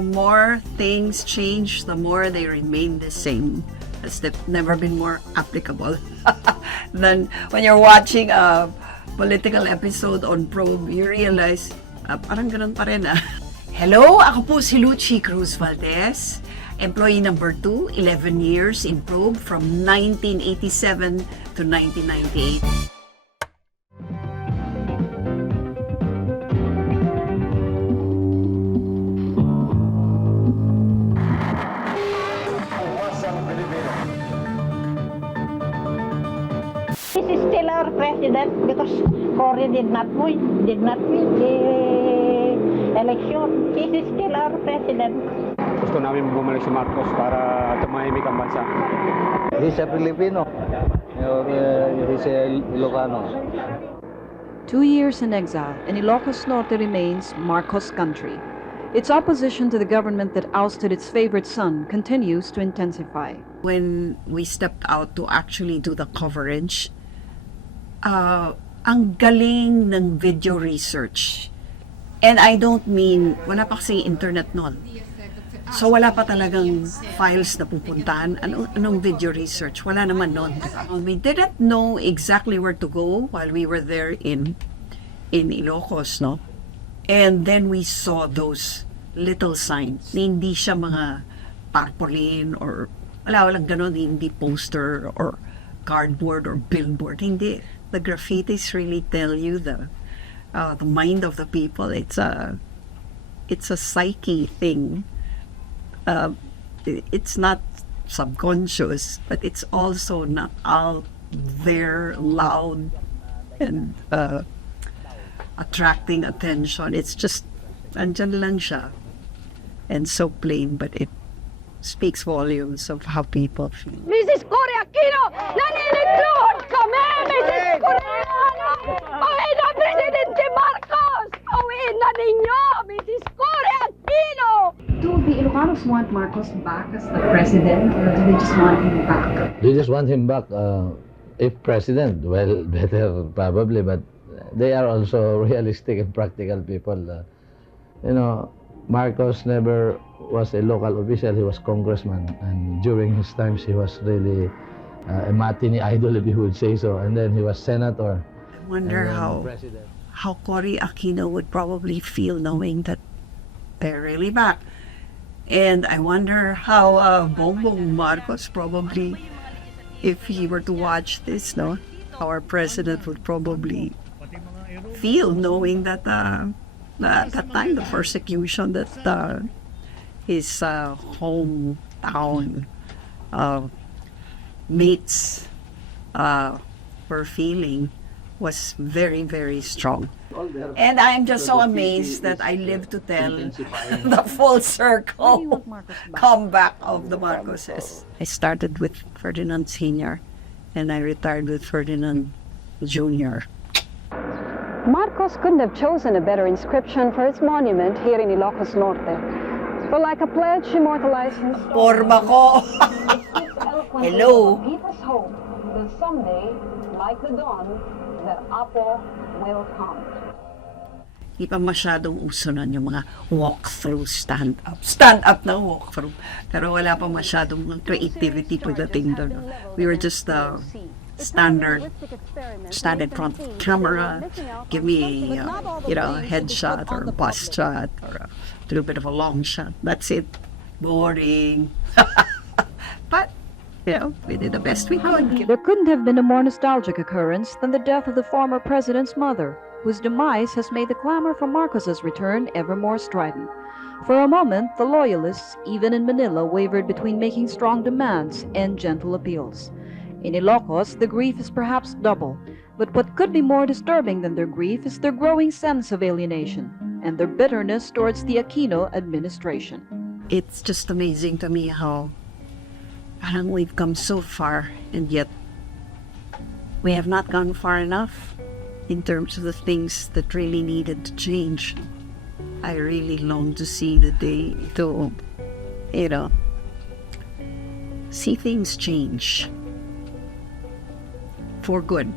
The more things change, the more they remain the same. They've never been more applicable than when you're watching a political episode on Probe, you realize, parang ganun pa rin Hello, ako po si Luchi Cruz Valdes, employee number 2, 11 years in Probe from 1987 to 1998. This is still our president because Cory did not win the election. This is still our president. Gusto namin bumalik si Marcos para tumahimik ang bansa. He's a Filipino or he's a Ilocano. 2 years in exile, and Ilocos Norte remains Marcos country. Its opposition to the government that ousted its favorite son continues to intensify. When we stepped out to actually do the coverage, ang galing ng video research. And I don't mean, wala pa kasi internet noon. So wala pa talagang files na pupuntahan. Anong video research? Wala naman noon. We didn't know exactly where to go while we were there in Ilocos, no? And then we saw those little signs. Hindi siya mga tarpaulin or walang ganon, hindi poster or cardboard or billboard. Hindi. The graffitis really tell you the mind of the people. It's a psyche thing. It's not subconscious, but it's also not out there loud and attracting attention. It's just andyan lang siya and so plain, but it speaks volumes of how people feel. Mrs. Cory Aquino, naniniklod kami! Mrs. Coreano! Uwiin na Presidente Marcos! Uwiin na ninyo, Mrs. Cory Aquino! Do the Ilocanos want Marcos back as the president, or do they just want him back? They just want him back. If president, well, better probably, but they are also realistic and practical people. Marcos never was a local official. He was congressman, and during his times, he was really a matinee idol, if you would say so. And then he was senator. I wonder how Cory Aquino would probably feel knowing that they're really back. And I wonder how Bongbong Marcos probably, if he were to watch this, no, our president would probably feel knowing that at that time the persecution that his hometown mates were feeling was very, very strong. And I'm just so amazed that I live to tell the full circle comeback of the Marcoses. I started with Ferdinand Sr. and I retired with Ferdinand Jr. Marcos couldn't have chosen a better inscription for its monument here in Ilocos Norte. But like a pledge immortalizes Porma ko! Hello! Give us hope that someday, like the dawn, that Apo will come. Di pa masyadong uso nun yung mga walk-through, stand-up. Stand-up na walk-through. Pero wala pa masyadong creativity pagdating doon. We were just standard, stand in front of the camera, give me a headshot or a bust shot or a little bit of a long shot. That's it. Boring. But, we did the best we could. There couldn't have been a more nostalgic occurrence than the death of the former president's mother, whose demise has made the clamor for Marcos's return ever more strident. For a moment, the loyalists, even in Manila, wavered between making strong demands and gentle appeals. In Ilocos, the grief is perhaps double, but what could be more disturbing than their grief is their growing sense of alienation and their bitterness towards the Aquino administration. It's just amazing to me how parang we've come so far and yet we have not gone far enough in terms of the things that really needed to change. I really long to see the day to, see things change for good.